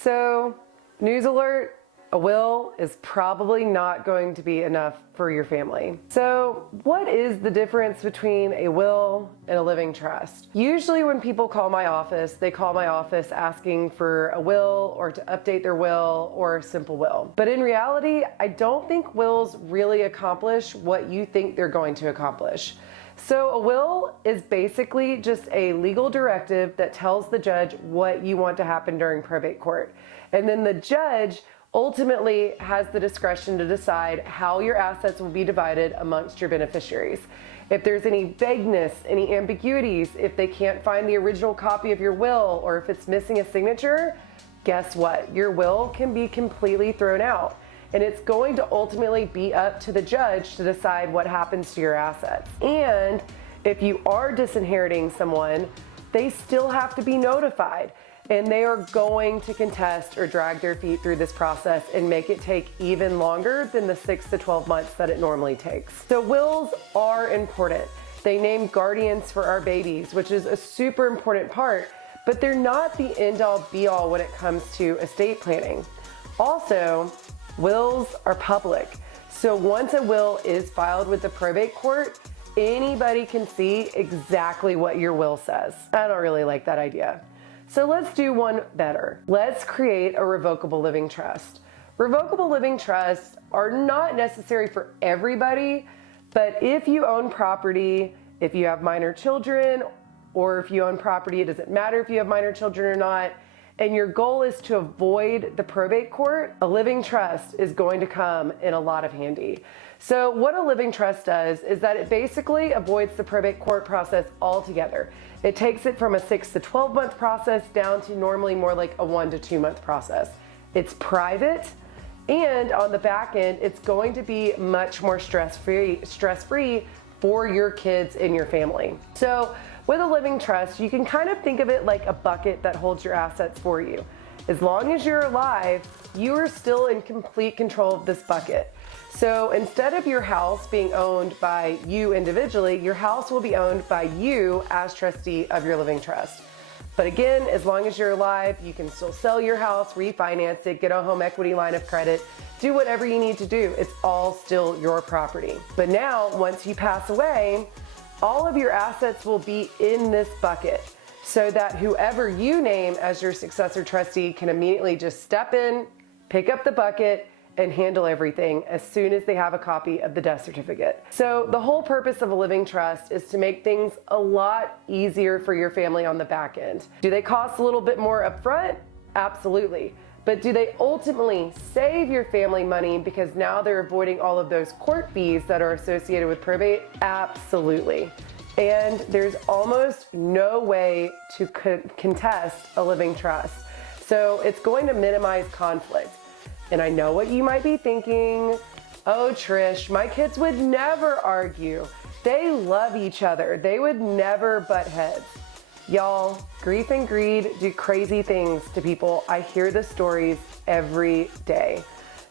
So, news alert, a will is probably not going to be enough for your family. So, what is the difference between a will and a living trust? Usually when people call my office, they call my office asking for a will or to update their will or a simple will. But in reality, I don't think wills really accomplish what you think they're going to accomplish. So a will is basically just a legal directive that tells the judge what you want to happen during probate court. And then the judge ultimately has the discretion to decide how your assets will be divided amongst your beneficiaries. If there's any vagueness, any ambiguities, if they can't find the original copy of your will, or if it's missing a signature, guess what? Your will can be completely thrown out. And it's going to ultimately be up to the judge to decide what happens to your assets. And if you are disinheriting someone, they still have to be notified. And they are going to contest or drag their feet through this process and make it take even longer than the 6 to 12 months that it normally takes. So wills are important. They name guardians for our babies, which is a super important part, but they're not the end-all be-all when it comes to estate planning. Also, wills are public. So once a will is filed with the probate court, anybody can see exactly what your will says. I don't really like that idea. So let's do one better. Let's create a revocable living trust. Revocable living trusts are not necessary for everybody, but if you own property, if you have minor children, or if you own property, it doesn't matter if you have minor children or not, and your goal is to avoid the probate court, a living trust is going to come in a lot of handy. So what a living trust does is that it basically avoids the probate court process altogether. It takes it from a 6 to 12 month process down to normally more like a 1 to 2 month process. It's private, and on the back end, it's going to be much more stress-free for your kids and your family. So with a living trust, you can kind of think of it like a bucket that holds your assets for you. As long as you're alive, you are still in complete control of this bucket. So instead of your house being owned by you individually, your house will be owned by you as trustee of your living trust. But again, as long as you're alive, you can still sell your house, refinance it, get a home equity line of credit, do whatever you need to do. It's all still your property. But now, once you pass away, all of your assets will be in this bucket so that whoever you name as your successor trustee can immediately just step in, pick up the bucket, and handle everything as soon as they have a copy of the death certificate. So the whole purpose of a living trust is to make things a lot easier for your family on the back end. Do they cost a little bit more upfront? Absolutely. But do they ultimately save your family money because now they're avoiding all of those court fees that are associated with probate? Absolutely. And there's almost no way to contest a living trust. So it's going to minimize conflict. And I know what you might be thinking. Oh, Trish, my kids would never argue. They love each other. They would never butt heads. Y'all, grief and greed do crazy things to people. I hear the stories every day.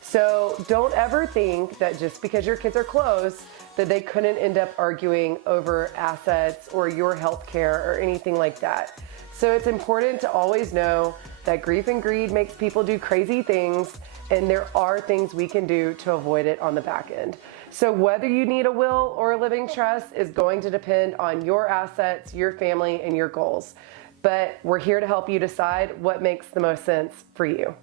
So don't ever think that just because your kids are close, that they couldn't end up arguing over assets or your health care or anything like that. So it's important to always know that grief and greed makes people do crazy things, and there are things we can do to avoid it on the back end. So whether you need a will or a living trust is going to depend on your assets, your family, and your goals. But we're here to help you decide what makes the most sense for you.